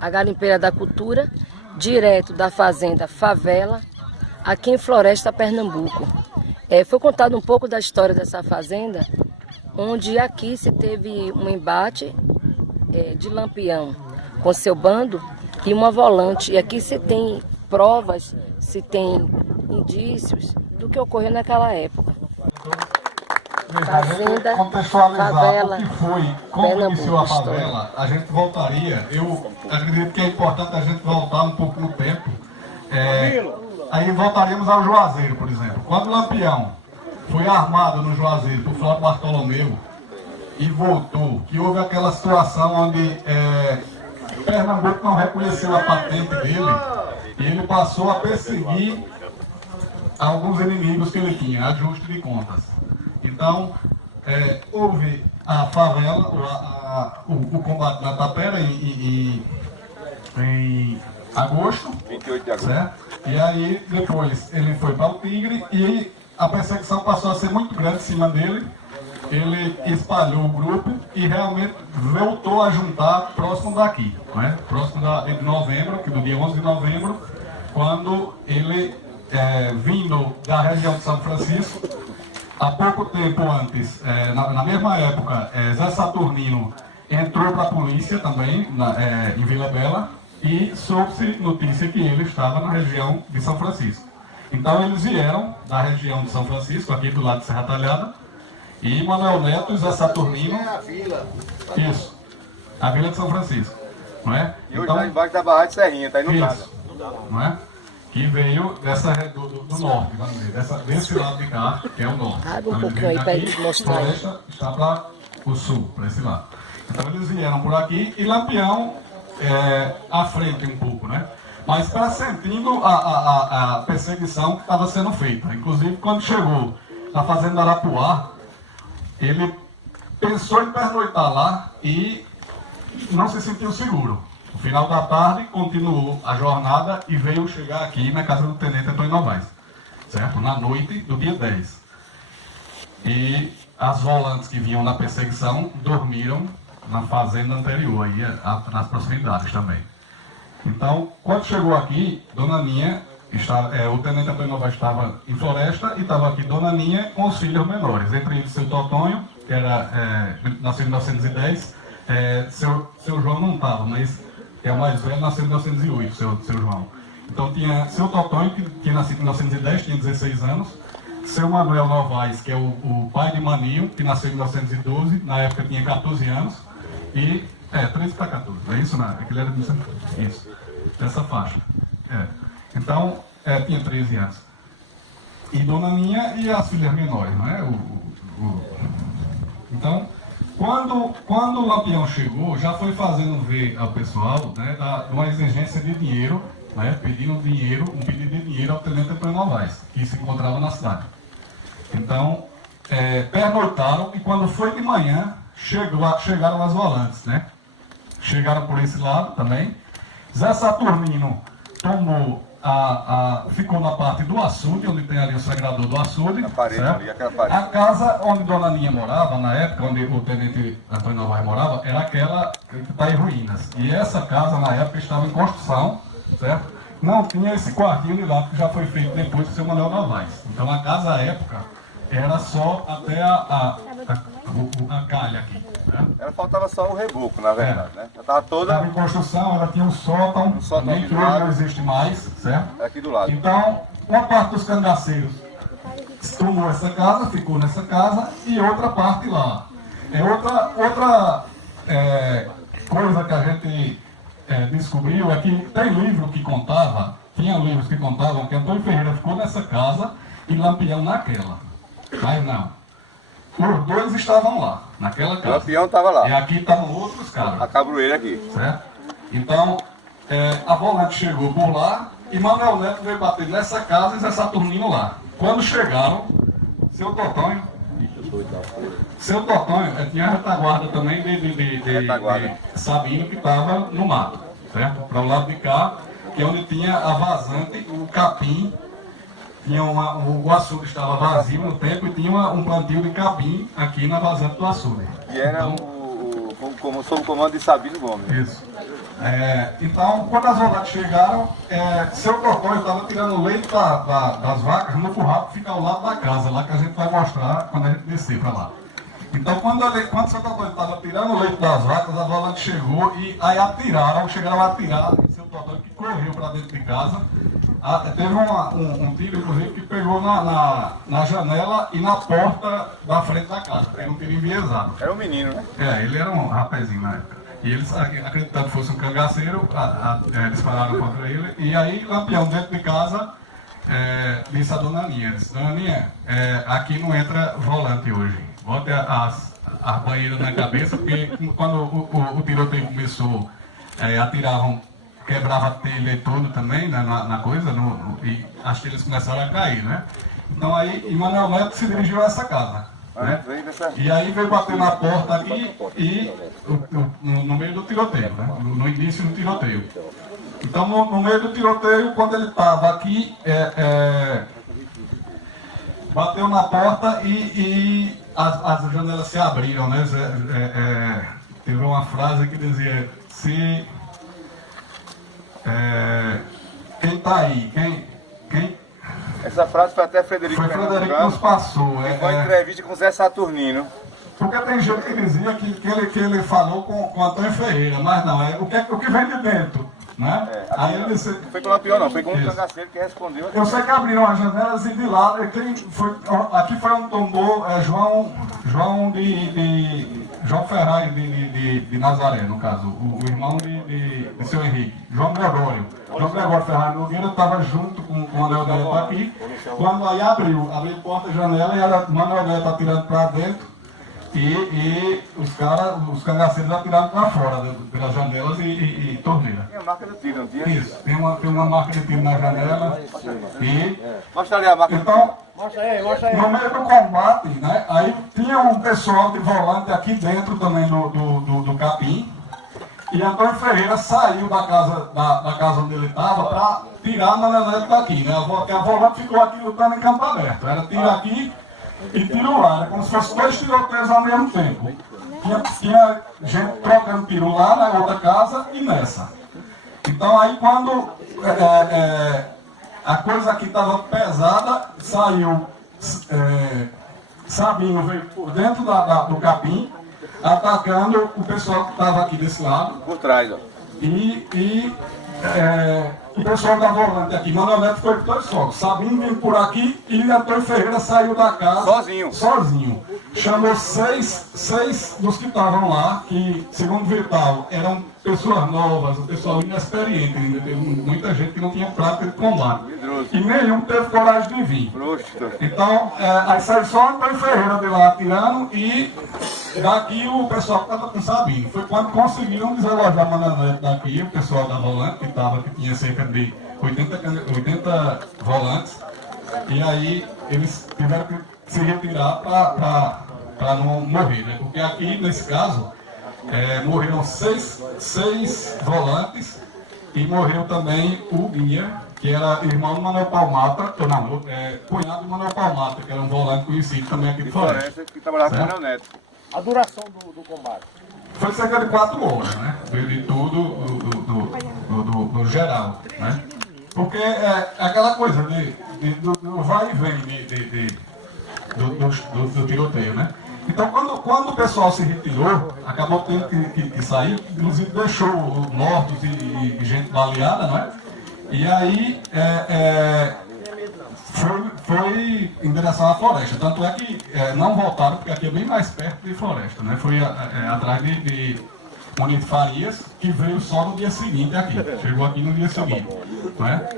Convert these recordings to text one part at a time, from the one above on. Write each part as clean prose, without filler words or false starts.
a garimpeira da cultura, direto da fazenda Favela, aqui em Floresta, Pernambuco. Foi contado um pouco da história dessa fazenda, onde aqui se teve um embate de Lampião com seu bando e uma volante. E aqui se tem provas, se tem indícios do que ocorreu naquela época. Fazenda, contextualizar favela, o que foi, como iniciou a favela, a gente voltaria. Eu acredito que é importante a gente voltar um pouco no tempo. Aí voltaríamos ao Juazeiro, por exemplo. Quando Lampião foi armado no Juazeiro por Flávio Bartolomeu e voltou, que houve aquela situação onde Pernambuco não reconheceu a patente dele e ele passou a perseguir alguns inimigos que ele tinha, ajuste de contas. Então, houve a favela, o combate na Tapera em agosto, 28 de agosto, certo? E aí depois ele foi para o Tigre e a perseguição passou a ser muito grande em cima dele. Ele espalhou o grupo e realmente voltou a juntar próximo daqui, né? Próximo de novembro, que do dia 11 de novembro, quando ele, vindo da região de São Francisco, há pouco tempo antes, na mesma época, Zé Saturnino entrou para a polícia também, em Vila Bela, e soube-se notícia que ele estava na região de São Francisco. Então eles vieram da região de São Francisco, aqui do lado de Serra Talhada, e Manuel Neto e Zé Saturnino... a vila. Isso, a Vila de São Francisco, não é? E hoje está embaixo da Barra de Serrinha, está inundada. Não é? Que veio do norte, vamos dizer, desse lado de cá, que é o norte. Abre um pouquinho aí para eles mostrarem. Floresta está para o sul, para esse lado. Então eles vieram por aqui e Lampião à frente um pouco, né? Mas pressentindo a perseguição que estava sendo feita. Inclusive, quando chegou na fazenda Arapuá, ele pensou em pernoitar lá e não se sentiu seguro. No final da tarde, continuou a jornada e veio chegar aqui na casa do Tenente Antônio Novaes, certo? Na noite do dia 10. E as volantes que vinham na perseguição dormiram na fazenda anterior, aí, nas proximidades também. Então, quando chegou aqui, Dona Ninha, o Tenente Antônio Novaes estava em Floresta e estava aqui Dona Ninha com os filhos menores, entre eles seu Totonho, que nasceu em 1910, seu João não estava, mas é o mais velho, nasceu em 1908, seu João. Então tinha seu Totonho, que tinha nascido em 1910, tinha 16 anos, seu Manuel Novaes, que é o pai de Maninho, que nasceu em 1912, na época tinha 14 anos, e 13 para 14, é isso, né? Aquele era de isso, dessa faixa. Então, tinha 13 anos. E Dona Ninha e as filhas menores, não é? Então, quando o Lampião chegou, já foi fazendo ver ao pessoal, né, de uma exigência de dinheiro, né, pedindo dinheiro, um pedido de dinheiro ao Tenente Antônio Novaes, que se encontrava na cidade. Então, pernoitaram e quando foi de manhã, chegaram as volantes, né? Chegaram por esse lado também. Zé Saturnino tomou ficou na parte do açude, onde tem ali o sagrador do açude, ali, a casa onde Dona Ninha morava, na época onde o Tenente Antônio Novaes morava, era aquela que está em ruínas. E essa casa, na época, estava em construção, certo? Não tinha esse quartinho de lá, que já foi feito depois do seu Manuel Novaes. Então a casa, à época, era só até a calha aqui. Né? Ela faltava só o reboco, na verdade, né? Ela estava toda... Estava em construção, ela tinha um sótão também, que hoje não existe mais, certo? É aqui do lado. Então, uma parte dos cangaceiros tomou essa casa, ficou nessa casa, e outra parte lá. Outra coisa que a gente descobriu é que tem livro que contava, tinha livros que contavam que Antônio Ferreira ficou nessa casa e Lampião naquela. Mas não. Os dois estavam lá, naquela casa. O Lampião estava lá. E aqui estavam outros caras. A cabroeira aqui. Certo? Então, a volante chegou por lá e Manuel Neto veio bater nessa casa e Zé Saturnino lá. Quando chegaram, seu Totonho tinha a retaguarda também de Sabino, que estava no mato, certo? Para o lado de cá, que é onde tinha a vazante, o capim. O açude estava vazio no tempo e tinha um plantio de capim aqui na vazante do açude. E era sob o comando de Sabino Gomes. Isso. Então, quando as volantes chegaram, seu doutor estava tirando o leite das vacas no curral que fica ao lado da casa, lá que a gente vai mostrar quando a gente descer para lá. Então, quando seu doutor estava tirando o leite das vacas, a volante chegou e aí chegaram a atirar seu doutor que correu para dentro de casa. Teve um tiro, inclusive, que pegou na janela e na porta da frente da casa. Era um tiro enviesado. Era um menino, né? Ele era um rapazinho na época. E eles, acreditando que fosse um cangaceiro, dispararam contra ele. E aí, Lampião, dentro de casa, disse a dona Aninha, dona Aninha, aqui não entra volante hoje. Bote as banheiras na cabeça, porque quando o tiroteio começou, atiravam, quebrava a telha e tudo também, né, na coisa, e as telhas começaram a cair, né? Então aí, Emanuel Neto se dirigiu a essa casa. Né? E aí veio bater na porta aqui e no meio do tiroteio, né? No início do tiroteio. Então no meio do tiroteio, quando ele estava aqui, bateu na porta e as janelas se abriram, né? Teve uma frase que dizia, quem está aí? Quem? Essa frase foi até Frederico. Foi Frederico que nos passou. Foi uma entrevista com o Zé Saturnino. Porque tem gente que dizia que ele falou com Antônio Ferreira, mas não, o que vem de dentro. Né? Aí ele disse, não foi com o Lampião, não, foi com o cangaceiro que respondeu. Eu sei que abriram as janelas e de lá, aqui foi um tombou João Ferraz de Nazaré, no caso, o irmão de seu Henrique, João Gregório. João Gregório Ferraz Nogueira estava junto com o Manuel Neto aqui, quando aí abriu porta e janela e era o Manuel Neto atirando para dentro e os cangaceiros atirando para fora, pelas janelas e torneira. Tem a marca do tiro, não tinha? Isso, tem uma marca de tiro na janela Mostra ali a marca então, do tiro. Mostra aí. No meio do combate, né, aí tinha um pessoal de volante aqui dentro também do capim. E Antônio Ferreira saiu da casa onde ele estava para tirar a Manuel Neto daqui, né? A volante ficou aqui lutando em campo aberto. Era tiro aqui e tiro lá, era como se fosse 2 tiroteios ao mesmo tempo. Tinha gente trocando tiro lá na outra casa e nessa. Então aí quando a coisa aqui estava pesada, saiu, Sabino veio por dentro do capim, atacando o pessoal que estava aqui desse lado. Por trás, ó. E o pessoal da volante aqui, Manuel Neto foi por 2 focos. Sabino veio por aqui e Antônio Ferreira saiu da casa sozinho. Chamou 6 dos que estavam lá, que, segundo Vital, eram pessoas novas, o pessoal inexperiente ainda. Teve muita gente que não tinha prática de combate. E nenhum teve coragem de vir. Então, aí saiu só Antônio Ferreira de lá atirando e daqui o pessoal que estava com Sabino. Foi quando conseguiram desalojar Manuel Neto daqui, o pessoal da volante, que tinha cerca de 80 volantes. E aí eles tiveram que se retirar para não morrer, né? Porque aqui, nesse caso, morreram 6 volantes e morreu também o guia, que era irmão do Manuel Palmata, cunhado do Manuel Palmata, que era um volante conhecido também aqui de Floresta. Que trabalhava com o Manuel Neto. A duração do combate? Foi cerca de 4 horas, né? De tudo, do geral, né? Porque é aquela coisa do vai e vem do tiroteio, né? Então, quando o pessoal se retirou, acabou tendo que sair, inclusive deixou mortos e gente baleada, né? E aí foi em direção à floresta. Tanto é que não voltaram, porque aqui é bem mais perto de floresta, né? Foi atrás de Monique Farias, que veio só no dia seguinte aqui. Chegou aqui no dia seguinte, né?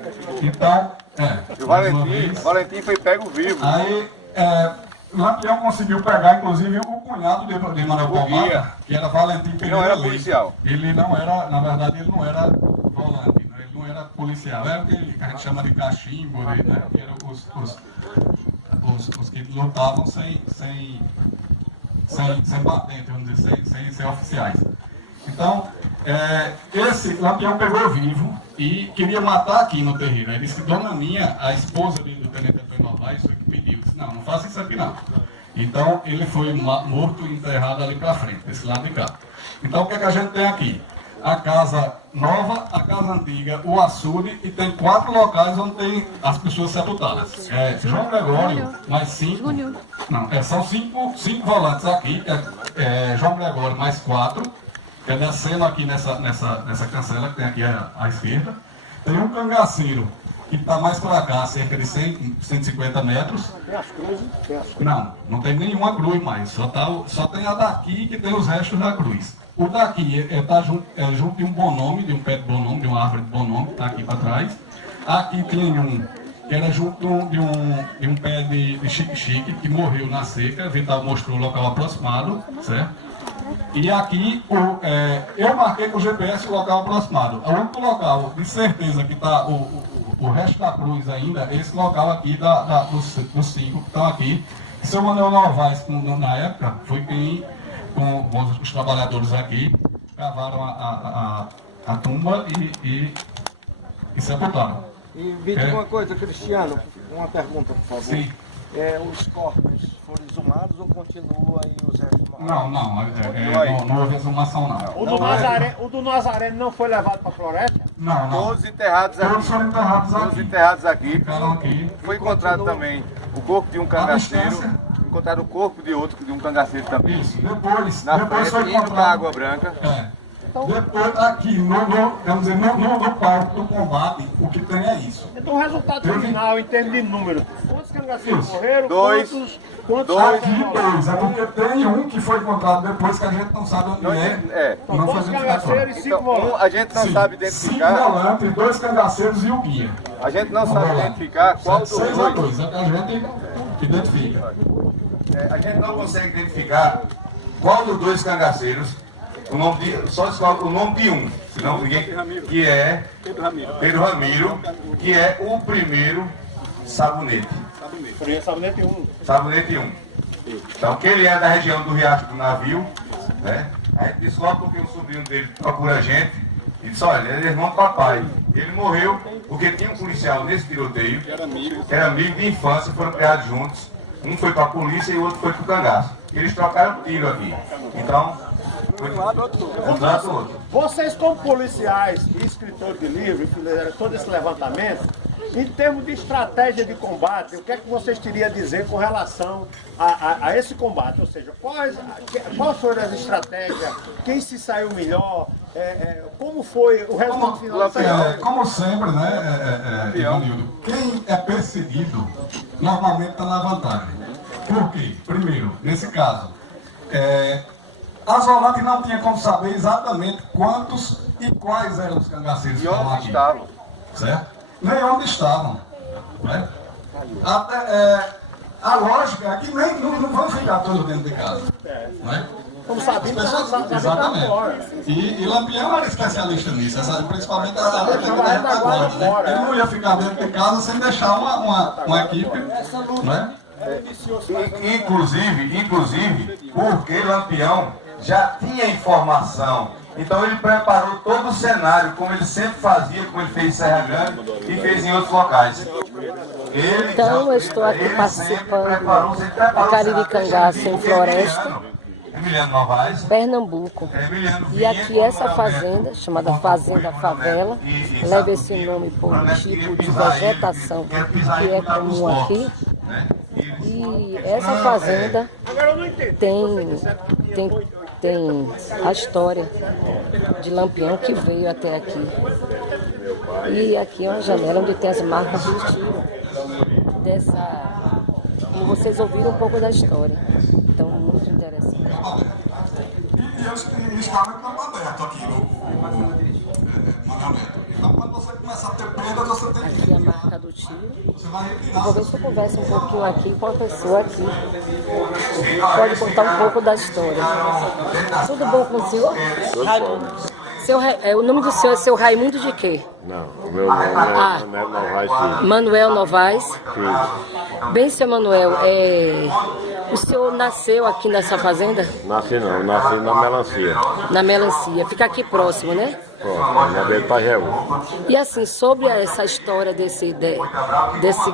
Então, o Valentim foi pego vivo. Aí, Lampião conseguiu pegar, inclusive, o cunhado de Manuel Palmata, que era Valentim Pereira. Não era policial. Ele não era, na verdade, ele não era volante, né? Ele não era policial. Era o que a gente chama de cachimbo, né? Que eram os que lutavam sem patente, vamos dizer, sem ser oficiais. Então, esse Lampião pegou vivo e queria matar aqui no terreiro. Ele disse que Dona Ninha, a esposa do tenente Antônio Novaes, foi que pediu. Disse, não faça isso aqui não. Então, ele foi morto e enterrado ali para frente, desse lado de cá. Então, o que é que a gente tem aqui? a casa nova, a casa antiga, o açude, e tem 4 locais onde tem as pessoas sepultadas. João Gregório, mais 5. Não, são 5 volantes aqui, João Gregório mais 4, que é descendo aqui nessa cancela que tem aqui à esquerda. Tem um cangaceiro, que está mais para cá, cerca de 150 metros. Tem as cruzes? Tem as cruzes. Não tem nenhuma cruz mais, só tem a daqui que tem os restos da cruz. O daqui está junto de um bonome, de um pé de bonome, de uma árvore de bonome, que está aqui para trás. Aqui tem um que era junto de um pé de xique-xique, que morreu na seca. Vital mostrou o local aproximado, certo? E aqui eu marquei com o GPS o local aproximado. O único local de certeza que está o resto da cruz ainda, esse local aqui dos 5 que estão aqui. Seu Manuel Novaes, na época, foi quem, com os trabalhadores aqui, cavaram a tumba e sepultaram. E me diga uma coisa, Cristiano, uma pergunta, por favor. Sim. Os corpos foram exumados ou continuam aí os restos? Não houve exumação não. O do Nazareno não foi levado para a floresta? Não. Todos enterrados aqui. Todos foram enterrados Todos aqui. enterrados aqui. Ficaram aqui. Foi encontrado também o corpo de um cangaceiro. Encontraram o corpo de outro, de um cangaceiro também. Isso, depois Na foi frente, indo para a encontrado. Água Branca. Depois, aqui, vamos dizer, no palco do combate, o que tem é isso. Então o resultado final, em termos de número, quantos cangaceiros morreram? Dois. Quantos Aqui, 2, é porque tem um que foi encontrado depois que a gente não sabe onde é. São 12 cangaceiros e 5 Então, volantes. a gente não sabe 5 identificar. volantes, 2 cangaceiros e o guia. A gente não sabe identificar qual dos 6 a dois. 2, é que a gente identifica. A gente não consegue identificar qual dos 2 cangaceiros, só escolhe o nome de um, senão ninguém, que é Pedro Ramiro, que é o primeiro sabonete. Sabonete 1. Sabonete 1. Então, que ele é da região do Riacho do Navio, né? A gente descobre porque o sobrinho dele procura a gente e diz, olha, ele é irmão do papai. Ele morreu porque tinha um policial nesse tiroteio, que era amigo de infância, foram criados juntos. Um foi para a polícia e o outro foi para o cangaço. Eles trocaram tiro aqui. Então, foi um lado outro. Vocês, como policiais e escritores de livros, que fizeram todo esse levantamento, em termos de estratégia de combate, o que é que vocês teriam a dizer com relação a esse combate? Ou seja, quais foram as estratégias? Quem se saiu melhor? Como foi o resultado final? Como sempre, né, Ivanildo, quem é perseguido normalmente está na vantagem. Por quê? Primeiro, nesse caso, a Zolante não tinha como saber exatamente quantos e quais eram os cangaceiros que E estavam onde aqui. estavam? Certo? Nem onde estavam. Né? A lógica é que não vão ficar todos dentro de casa. Né? Como sabia, Exatamente. E Lampião era especialista nisso, principalmente a área da retaguarda, né? Ele não ia ficar dentro de casa sem deixar uma equipe. Né? Inclusive, porque Lampião já tinha informação. Então ele preparou todo o cenário, como ele sempre fazia, como ele fez em Serra Grande e fez em outros locais. Então eu estou aqui participando da Cariri Cangaço em Floresta, Emiliano Novaes, Pernambuco. E aqui essa fazenda, chamada Fazenda Favela, leva esse nome por um tipo de vegetação que é comum aqui. E essa fazenda tem a história de Lampião que veio até aqui. E aqui é uma janela onde tem as marcas do tiro como vocês ouviram um pouco da história. Então, muito interessante. E eu estava em campo aberto aqui, o mandamento. Então, quando você começa a ter perdas, você tem que Aqui é a marca do tiro. Você vai Eu retirar. vou ver se eu converso um pouquinho aqui com a pessoa aqui. Pode contar um pouco da história. Tudo bom com o senhor? Raimundo. O nome do senhor é seu Raimundo de quê? Não, o meu nome é Manuel Novaes Filho. Manuel Novaes. Filho. Bem, seu Manuel, o senhor nasceu aqui nessa fazenda? Nasci não, nasci na melancia. Na Melancia. Fica aqui próximo, né? Na beira do Pajeú. E assim, sobre essa história desse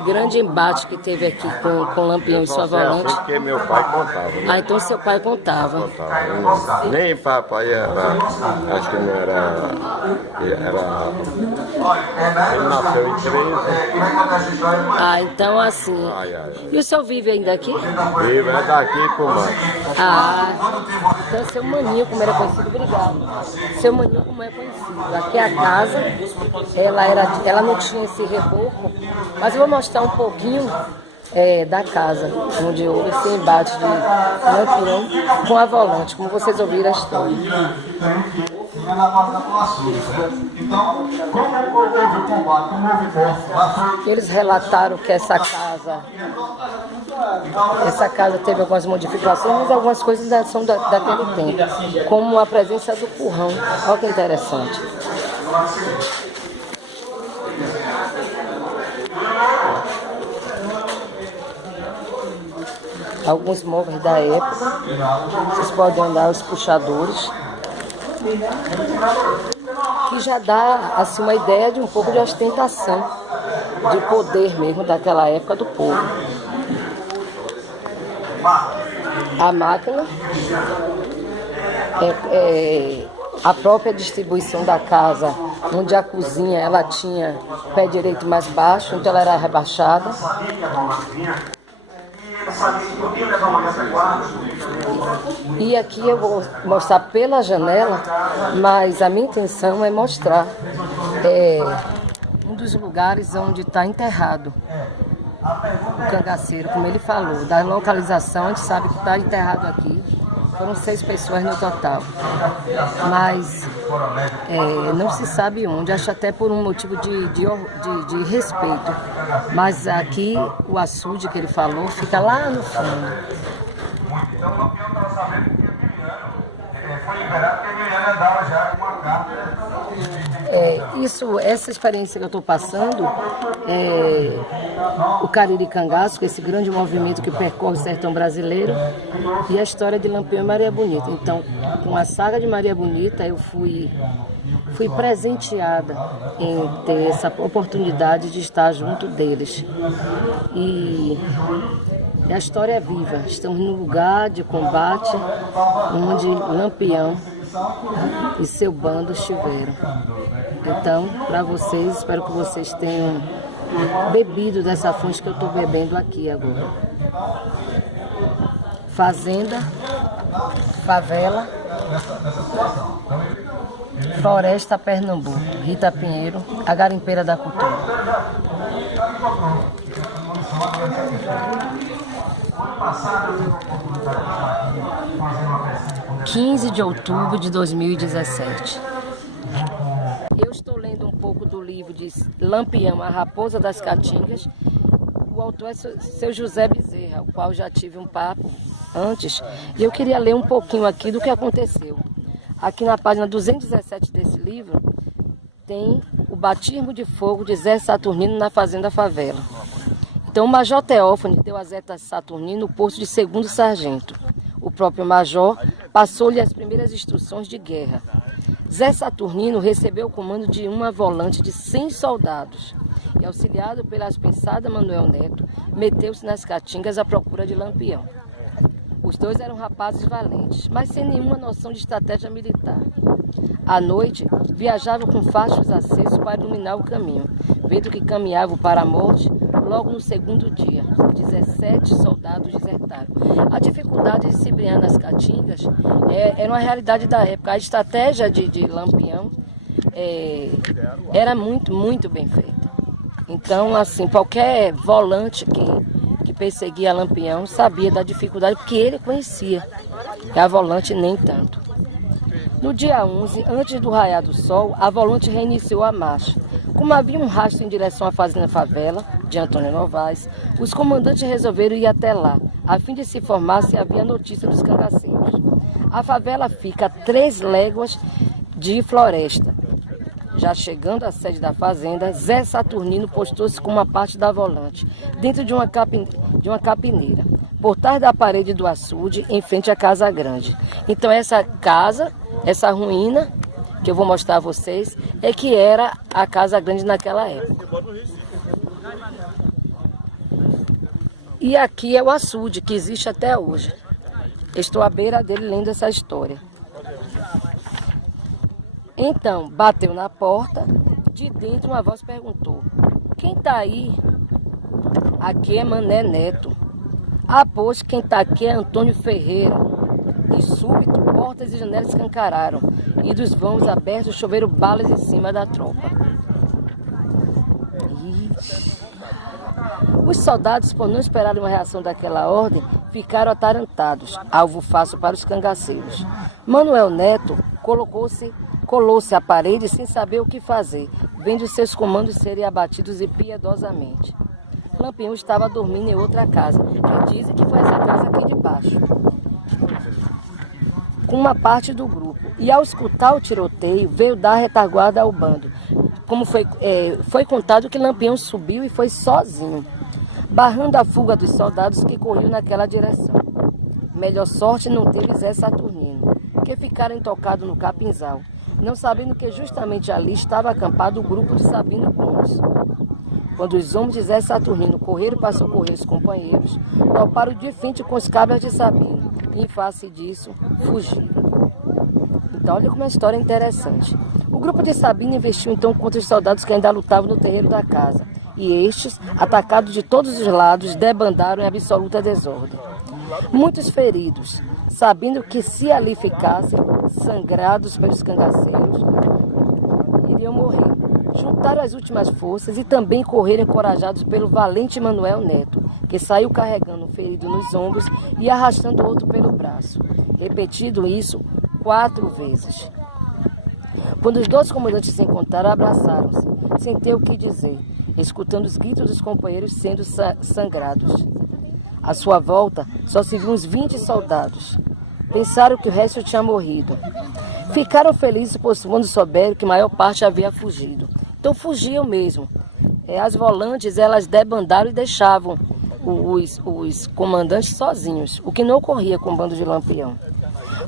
grande embate que teve aqui com o Lampião e sua volante. Porque meu pai contava, né? Ah, então seu pai contava. Nem papai era. Acho que não era. Ele nasceu em 13. Ah, então assim. E o senhor vive ainda aqui? Vivo é daqui pro mar. Ah, então seu maninho, como era conhecido, obrigado. Seu maninho, como é conhecido. Aqui a casa, ela não tinha esse reboco, mas eu vou mostrar um pouquinho da casa, onde houve esse embate de Lampião com a volante, como vocês ouviram a história. Tinha na base da açude, certo? Então, como houve o combate, como houve morte, Eles relataram que essa casa teve algumas modificações, mas algumas coisas ainda são daquele tempo, como a presença do currão. Olha que interessante. Alguns móveis da época, vocês podem andar os puxadores, que já dá assim, uma ideia de um pouco de ostentação, de poder mesmo daquela época do povo. A máquina, a própria distribuição da casa, onde a cozinha ela tinha pé direito mais baixo, então ela era rebaixada. E aqui eu vou mostrar pela janela, mas a minha intenção é mostrar um dos lugares onde está enterrado o cangaceiro, como ele falou. Da localização, a gente sabe que está enterrado aqui. Foram 6 pessoas no total, mas não se sabe onde, acho até por um motivo de respeito. Mas aqui o açude que ele falou fica lá no fundo. Então o Lampião estava sabendo que foi liberado porque a Emiliana dava já uma carta. Essa experiência que eu estou passando, o Cariri Cangaço, esse grande movimento que percorre o sertão brasileiro, e a história de Lampião e Maria Bonita. Então, com a saga de Maria Bonita, eu fui presenteada em ter essa oportunidade de estar junto deles. E a história é viva. Estamos no lugar de combate onde Lampião e seu bando estiveram. Então, para vocês, espero que vocês tenham bebido dessa fonte que eu estou bebendo aqui agora. Fazenda, favela, Floresta, Pernambuco. Rita Pinheiro, a garimpeira da cultura. 15 de outubro de 2017. Eu estou lendo um pouco do livro de Lampião, a Raposa das Caatingas. O autor é seu José Bezerra, o qual já tive um papo antes. E eu queria ler um pouquinho aqui do que aconteceu. Aqui na página 217 desse livro, tem o batismo de fogo de Zé Saturnino na Fazenda Favela. Então o Major Teófane deu a Zé Saturnino o posto de 2º sargento. O próprio Major passou-lhe as primeiras instruções de guerra. Zé Saturnino recebeu o comando de uma volante de 100 soldados e, auxiliado pela aspensada Manuel Neto, meteu-se nas Caatingas à procura de Lampião. Os dois eram rapazes valentes, mas sem nenhuma noção de estratégia militar. À noite, viajavam com fachos acesos para iluminar o caminho, vendo que caminhavam para a morte. Logo no 2º dia, 17 soldados desertaram. A dificuldade de se brilhar nas Caatingas era uma realidade da época. A estratégia de Lampião era muito, muito bem feita. Então, assim, qualquer volante que perseguia Lampião sabia da dificuldade, porque ele conhecia. E a volante nem tanto. No dia 11, antes do raiar do sol, a volante reiniciou a marcha. Como havia um rastro em direção à Fazenda Favela, de Antônio Novaes, os comandantes resolveram ir até lá, a fim de se informar se havia notícia dos cangaceiros. A favela fica a 3 léguas de floresta. Já chegando à sede da fazenda, Zé Saturnino postou-se com uma parte da volante, dentro de uma capineira, por trás da parede do açude, em frente à Casa Grande. Então essa casa, essa ruína, que eu vou mostrar a vocês, é que era a Casa Grande naquela época. E aqui é o açude, que existe até hoje. Estou à beira dele lendo essa história. Então, bateu na porta, de dentro uma voz perguntou: quem tá aí? Aqui é Mané Neto. Ah, pois quem tá aqui é Antônio Ferreira. E súbito, portas e janelas escancararam, e dos vãos abertos choveram balas em cima da tropa. Os soldados, por não esperarem uma reação daquela ordem, ficaram atarantados, alvo fácil para os cangaceiros. Manuel Neto colou-se à parede sem saber o que fazer, vendo seus comandos serem abatidos impiedosamente. Lampião estava dormindo em outra casa, que dizem que foi essa casa aqui de baixo, com uma parte do grupo, e ao escutar o tiroteio, veio dar retaguarda ao bando. Como foi contado que Lampião subiu e foi sozinho, barrando a fuga dos soldados que corriam naquela direção. Melhor sorte não teve Zé Saturnino, que ficara intocado no capinzal, não sabendo que justamente ali estava acampado o grupo de Sabino Gomes. Quando os homens de Zé Saturnino correram para socorrer os companheiros, toparam de frente com os cabras de Sabino, e em face disso, fugiram. Então olha como a história é interessante. O grupo de Sabino investiu então contra os soldados que ainda lutavam no terreiro da casa, e estes, atacados de todos os lados, debandaram em absoluta desordem. Muitos feridos, sabendo que se ali ficassem, sangrados pelos cangaceiros, iriam morrer. Juntaram as últimas forças e também correram encorajados pelo valente Manuel Neto, que saiu carregando um ferido nos ombros e arrastando o outro pelo braço. Repetido isso 4 vezes. Quando os 2 comandantes se encontraram, abraçaram-se, sem ter o que dizer, escutando os gritos dos companheiros sendo sangrados. À sua volta, só se viu uns 20 soldados. Pensaram que o resto tinha morrido. Ficaram felizes, pois quando souberam que a maior parte havia fugido. Então fugiam mesmo. As volantes, elas debandaram e deixavam os comandantes sozinhos, o que não ocorria com o bando de Lampião.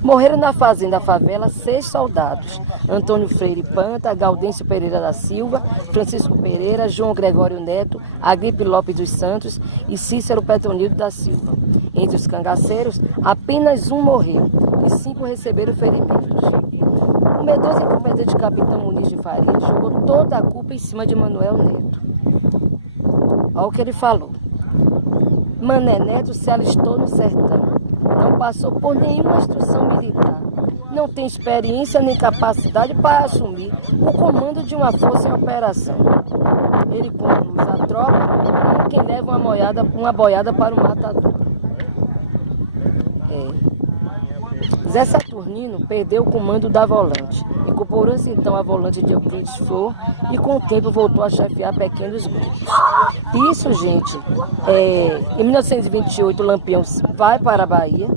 Morreram na fazenda Favela 6 soldados: Antônio Freire Panta, Gaudêncio Pereira da Silva, Francisco Pereira, João Gregório Neto, Agripe Lopes dos Santos e Cícero Petronildo da Silva. Entre os cangaceiros, apenas um morreu e 5 receberam ferimentos. O medroso e incompetente capitão Muniz de Faria jogou toda a culpa em cima de Manuel Neto. Olha o que ele falou: Mané Neto se alistou no sertão, não passou por nenhuma instrução militar, não tem experiência nem capacidade para assumir o comando de uma força em operação. Ele conduz a tropa como quem leva uma boiada para o matador. Zé Saturnino perdeu o comando da volante, incorporou-se então a volante de Euclides Flor e com o tempo voltou a chefiar pequenos grupos. Isso, gente, em 1928 Lampião vai para a Bahia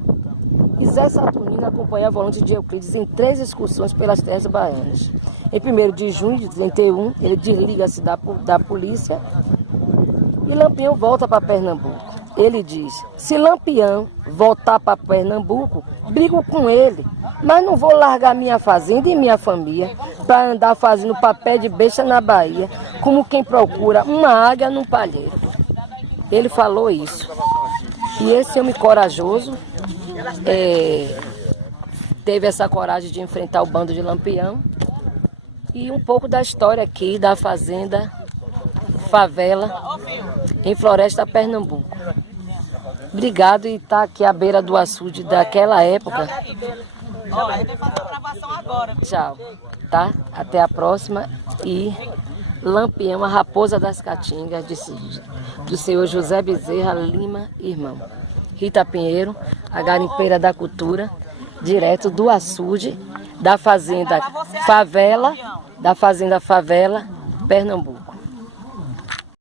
e Zé Saturnino acompanha a volante de Euclides em 3 excursões pelas terras baianas. Em 1º de junho de 31, ele desliga-se da polícia e Lampião volta para Pernambuco. Ele diz: se Lampião voltar para Pernambuco, brigo com ele, mas não vou largar minha fazenda e minha família para andar fazendo papel de besta na Bahia, como quem procura uma águia num palheiro. Ele falou isso. E esse homem corajoso teve essa coragem de enfrentar o bando de Lampião. E um pouco da história aqui da fazenda Favela em Floresta, Pernambuco. Obrigado, e tá aqui à beira do açude daquela época. Tchau, tá? Até a próxima. E Lampião, a raposa das caatingas, do senhor José Bezerra Lima, irmão. Rita Pinheiro, a garimpeira da cultura, direto do açude da fazenda Favela, Pernambuco.